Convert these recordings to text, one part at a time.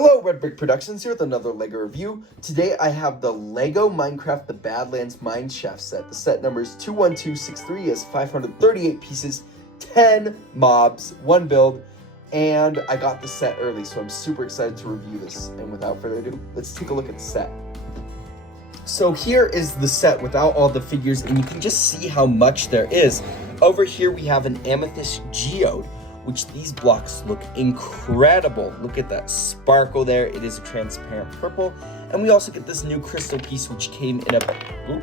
Hello, Red Brick Productions here with another LEGO review. Today I have the LEGO Minecraft The Badlands Mineshaft set. The set number is 21263, has 538 pieces, 10 mobs, 1 build, and I got the set early, so I'm super excited to review this. And without further ado, let's take a look at the set. So here is the set without all the figures, and you can just see how much there is. Over here we have an amethyst geode, which these blocks look incredible. Look at that sparkle there. It is a transparent purple. And we also get this new crystal piece, which came in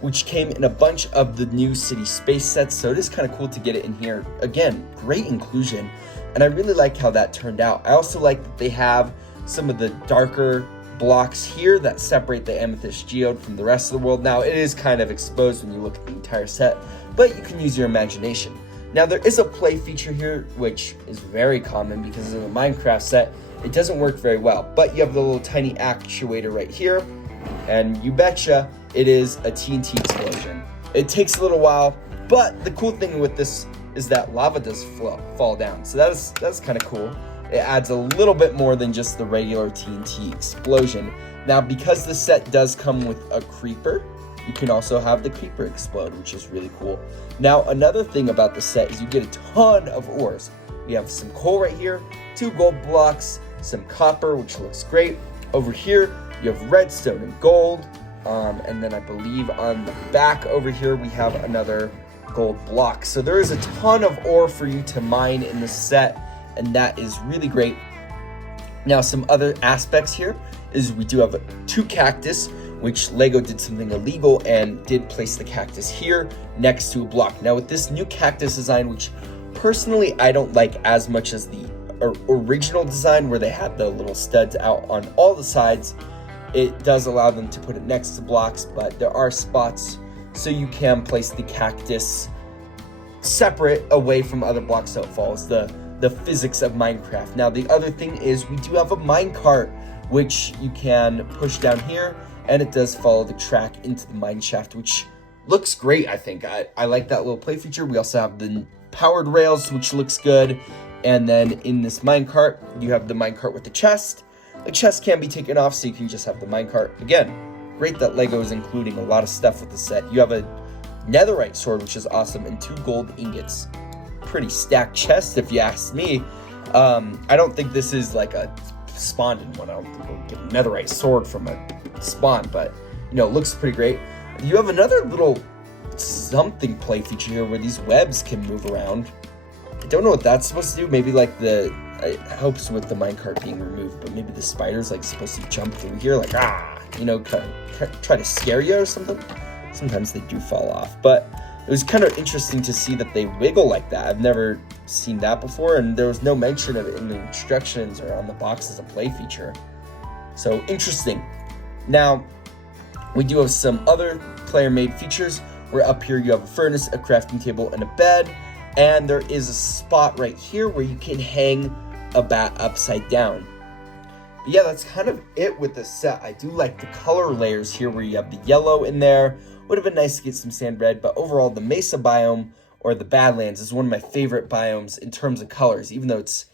which came in a bunch of the new city space sets. So it is kind of cool to get it in here. Again, great inclusion. And I really like how that turned out. I also like that they have some of the darker blocks here that separate the amethyst geode from the rest of the world. Now, it is kind of exposed when you look at the entire set, but you can use your imagination. Now, there is a play feature here, which is very common because in a Minecraft set, it doesn't work very well. But you have the little tiny actuator right here, and you betcha it is a TNT explosion. It takes a little while, but the cool thing with this is that lava does fall down. So that's kind of cool. It adds a little bit more than just the regular TNT explosion. Now, because the set does come with a creeper, you can also have the creeper explode, which is really cool. Now, another thing about the set is you get a ton of ores. We have some coal right here, 2 gold blocks, some copper, which looks great. Over here, you have redstone and gold. And then I believe on the back over here, we have another gold block. So there is a ton of ore for you to mine in the set, and that is really great. Now, some other aspects here is we do have 2 cactus, which LEGO did something illegal and did place the cactus here next to a block. Now, with this new cactus design, which personally I don't like as much as the original design where they had the little studs out on all the sides, it does allow them to put it next to blocks, but there are spots so you can place the cactus separate away from other blocks so it follows the physics of Minecraft. Now, the other thing is we do have a minecart, which you can push down here, and it does follow the track into the mineshaft, which looks great, I think. I like that little play feature. We also have the powered rails, which looks good. And then in this minecart, you have the minecart with the chest. The chest can be taken off, so you can just have the minecart. Again, great that LEGO is including a lot of stuff with the set. You have a netherite sword, which is awesome, and 2 gold ingots. Pretty stacked chest, if you ask me. I don't think this is like a spawned one. I don't think we'll get a netherite sword from a spawn, but you know, it looks pretty great. You have another little something play feature here where these webs can move around. I don't know what that's supposed to do. Maybe like it helps with the minecart being removed, but maybe the spider's like supposed to jump through here, like you know, kind of try to scare you or something. Sometimes they do fall off, but it was kind of interesting to see that they wiggle like that. I've never seen that before, and there was no mention of it in the instructions or on the box as a play feature. So interesting. Now, we do have some other player-made features, where up here you have a furnace, a crafting table, and a bed, and there is a spot right here where you can hang a bat upside down. But yeah, that's kind of it with the set. I do like the color layers here where you have the yellow in there. Would have been nice to get some sand red, but overall the Mesa biome or the Badlands is one of my favorite biomes in terms of colors. Even though it's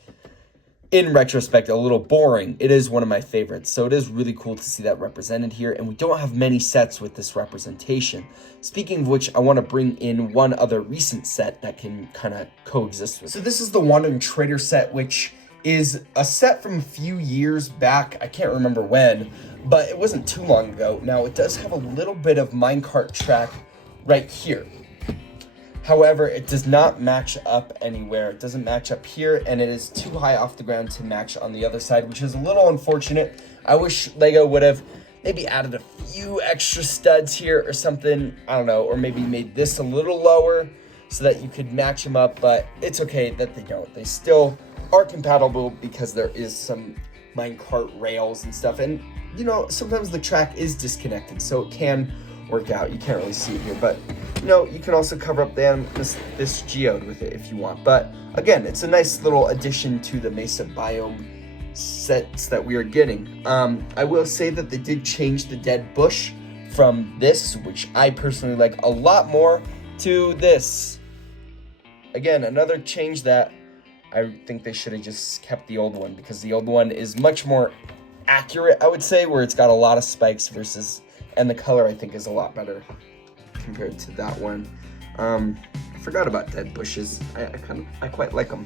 in retrospect a little boring, it is one of my favorites. So it is really cool to see that represented here, and we don't have many sets with this representation. Speaking of which, I want to bring in one other recent set that can kind of coexist with it. So this is the Wandering Trader set, which is a set from a few years back. I can't remember when, but it wasn't too long ago. Now, it does have a little bit of minecart track right here. However, it does not match up anywhere. It doesn't match up here, and it is too high off the ground to match on the other side, which is a little unfortunate. I wish LEGO would have maybe added a few extra studs here or something. I don't know, or maybe made this a little lower so that you could match them up, but it's okay that they don't. They still are compatible because there is some minecart rails and stuff, and you know, sometimes the track is disconnected, so it can work out. You can't really see it here, but you know, you can also cover up this geode with it if you want. But again, it's a nice little addition to the Mesa biome sets that we are getting. I will say that they did change the dead bush from this, which I personally like a lot more, to this. Again, another change that I think they should have just kept the old one, because the old one is much more accurate, I would say, where it's got a lot of spikes versus, and the color I think is a lot better compared to that one. I forgot about dead bushes. I quite like them.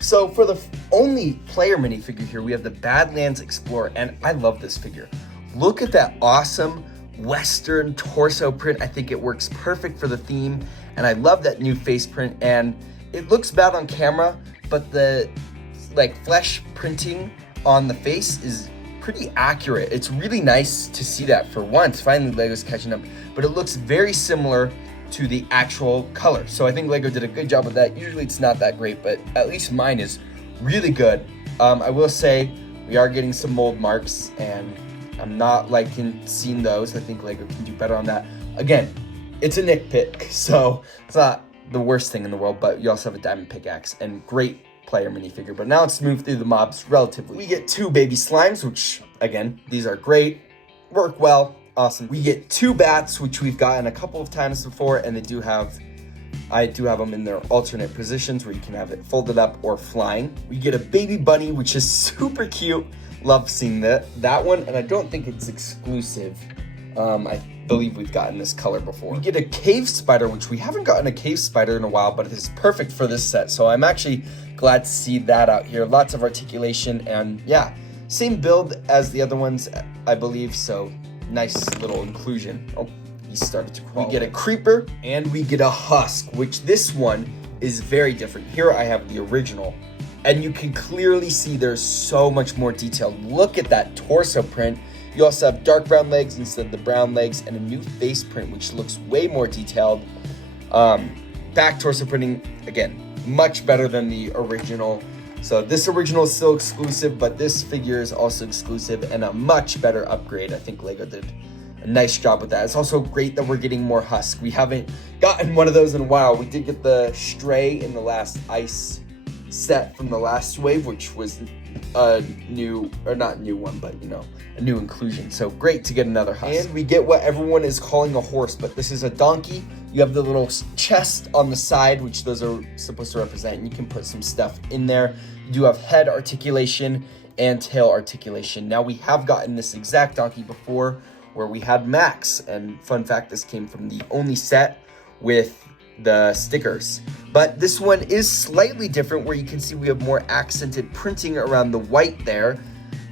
So for the only player minifigure here, we have the Badlands Explorer, and I love this figure. Look at that awesome Western torso print. I think it works perfect for the theme, and I love that new face print, and it looks bad on camera, but the like flesh printing on the face is pretty accurate. It's really nice to see that for once. Finally, Lego's catching up, but it looks very similar to the actual color. So I think Lego did a good job of that. Usually it's not that great, but at least mine is really good. I will say we are getting some mold marks, and I'm not liking seeing those. I think Lego can do better on that. Again, it's a nitpick, so it's not the worst thing in the world, but you also have a diamond pickaxe and great player minifigure. But now let's move through the mobs relatively. We get 2 baby slimes, which again, these are great, work well. Awesome. We get 2 bats, which we've gotten a couple of times before, and I do have them in their alternate positions where you can have it folded up or flying. We get a baby bunny, which is super cute. Love seeing that one, and I don't think it's exclusive. I believe we've gotten this color before. We get a cave spider, which we haven't gotten a cave spider in a while, but it is perfect for this set. So I'm actually glad to see that out here. Lots of articulation, and yeah, same build as the other ones, I believe. So nice little inclusion. Oh, he started to crawl. We get a creeper, and we get a husk, which this one is very different. Here I have the original, and you can clearly see there's so much more detail. Look at that torso print. You also have dark brown legs instead of the brown legs, and a new face print, which looks way more detailed. Back torso printing, again, much better than the original. So this original is still exclusive, but this figure is also exclusive and a much better upgrade. I think Lego did a nice job with that. It's also great that we're getting more husk. We haven't gotten one of those in a while. We did get the stray in the last ice set from the last wave, which was a new, or not new one, but you know, a new inclusion. So great to get another husk. And we get what everyone is calling a horse, but this is a donkey. You have the little chest on the side, which those are supposed to represent, and you can put some stuff in there. You do have head articulation and tail articulation. Now we have gotten this exact donkey before where we had Max, and fun fact, this came from the only set with the stickers. But this one is slightly different, where you can see we have more accented printing around the white there.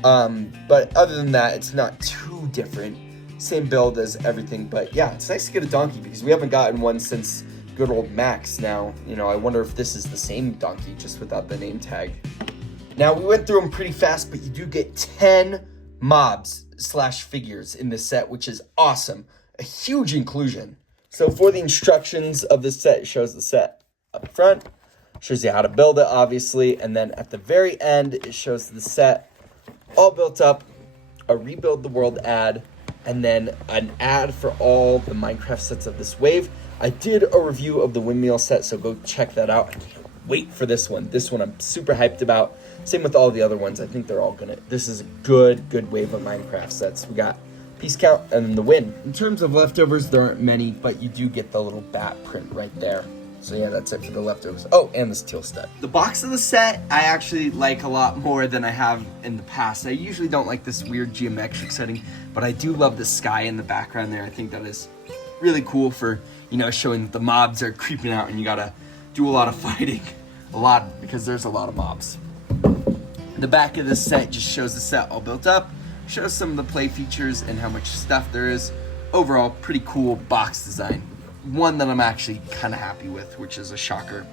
But other than that, it's not too different. Same build as everything, but yeah, it's nice to get a donkey because we haven't gotten one since good old Max. Now, you know, I wonder if this is the same donkey, just without the name tag. Now, we went through them pretty fast, but you do get 10 mobs / figures in this set, which is awesome. A huge inclusion. So for the instructions of this set, it shows the set up front, shows you how to build it, obviously, and then at the very end, it shows the set all built up, a rebuild the world ad, and then an ad for all the Minecraft sets of this wave. I did a review of the windmill set, so go check that out. I can't wait for this one. This one I'm super hyped about. Same with all the other ones. I think they're all this is a good wave of Minecraft sets. We got piece count and then the win. In terms of leftovers, there aren't many, but you do get the little bat print right there. So yeah, that's it for the leftovers. Oh, and the steel stud. The box of the set, I actually like a lot more than I have in the past. I usually don't like this weird geometric setting, but I do love the sky in the background there. I think that is really cool for, you know, showing that the mobs are creeping out and you gotta do a lot of fighting. Because there's a lot of mobs. The back of this set just shows the set all built up, shows some of the play features and how much stuff there is. Overall, pretty cool box design. One that I'm actually kind of happy with, which is a shocker.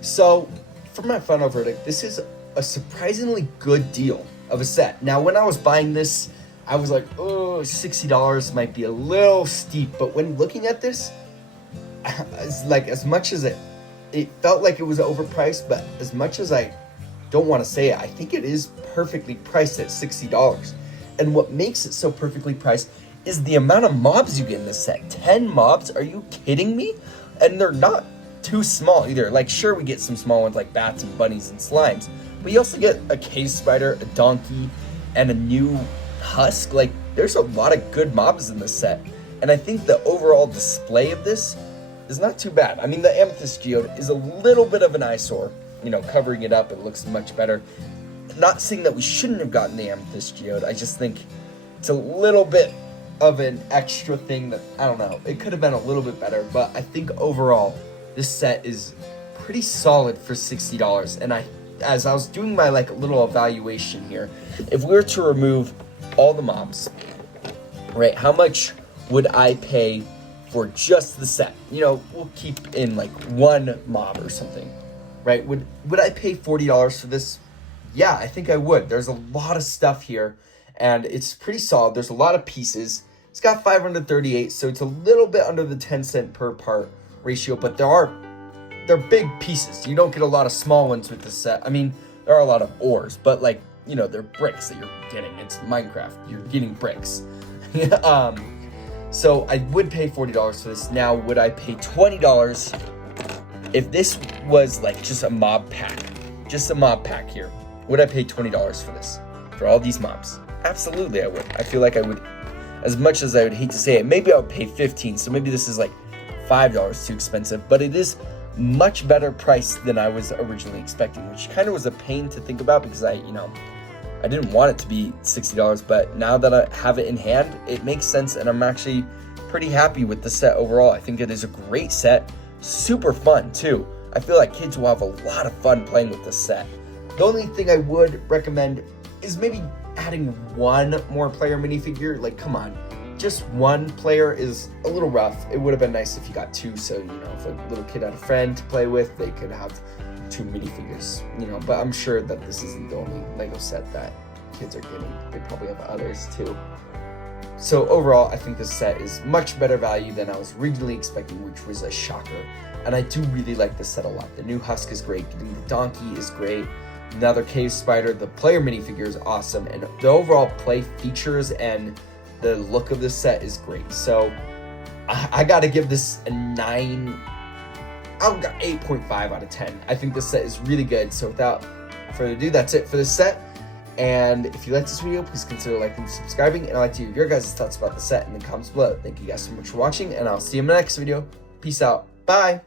So, for my final verdict, this is a surprisingly good deal of a set. Now, when I was buying this, I was like, oh, $60 might be a little steep. But when looking at this, it's like, as much as it felt like it was overpriced, but as much as I don't want to say it, I think it is perfectly priced at $60. And what makes it so perfectly priced is the amount of mobs you get in this set. 10 mobs? Are you kidding me? And they're not too small either. Like, sure, we get some small ones like bats and bunnies and slimes, but you also get a cave spider, a donkey, and a new husk. Like, there's a lot of good mobs in this set. And I think the overall display of this is not too bad. I mean, the amethyst geode is a little bit of an eyesore, covering it up, it looks much better. Not saying that we shouldn't have gotten the Amethyst Geode. I just think it's a little bit of an extra thing that, I don't know, it could have been a little bit better, but I think overall this set is pretty solid for $60. And as I was doing my little evaluation here, if we were to remove all the mobs, right, how much would I pay for just the set? We'll keep in one mob or something, right? Would I pay $40 for this? Yeah, I think I would. There's a lot of stuff here, and it's pretty solid. There's a lot of pieces. It's got 538, so it's a little bit under the 10 cent per part ratio, but they're big pieces. You don't get a lot of small ones with this set. I mean, there are a lot of ores, but they're bricks that you're getting. It's Minecraft. You're getting bricks. So I would pay $40 for this. Now, would I pay $20 if this was just a mob pack? Just a mob pack here. Would I pay $20 for this? For all these mobs? Absolutely, I would. I feel like I would, as much as I would hate to say it, maybe I would pay $15. So maybe this is $5 too expensive, but it is much better price than I was originally expecting, which kind of was a pain to think about because I didn't want it to be $60, but now that I have it in hand, it makes sense, and I'm actually pretty happy with the set overall. I think it is a great set, super fun too. I feel like kids will have a lot of fun playing with this set. The only thing I would recommend is maybe adding one more player minifigure. Come on, just one player is a little rough. It would have been nice if you got two, so if a little kid had a friend to play with, they could have two minifigures, but I'm sure that this isn't the only Lego set that kids are getting. They probably have others too. So overall, I think this set is much better value than I was originally expecting, which was a shocker. And I do really like this set a lot. The new husk is great. Getting the donkey is great. Another cave spider. The player minifigure is awesome. And the overall play features and the look of this set is great. So I got to give this a 9. I've got 8.5 out of 10. I think this set is really good. So without further ado, that's it for this set. And if you liked this video, please consider liking and subscribing. And I'd like to hear your guys' thoughts about the set in the comments below. Thank you guys so much for watching, and I'll see you in my next video. Peace out. Bye.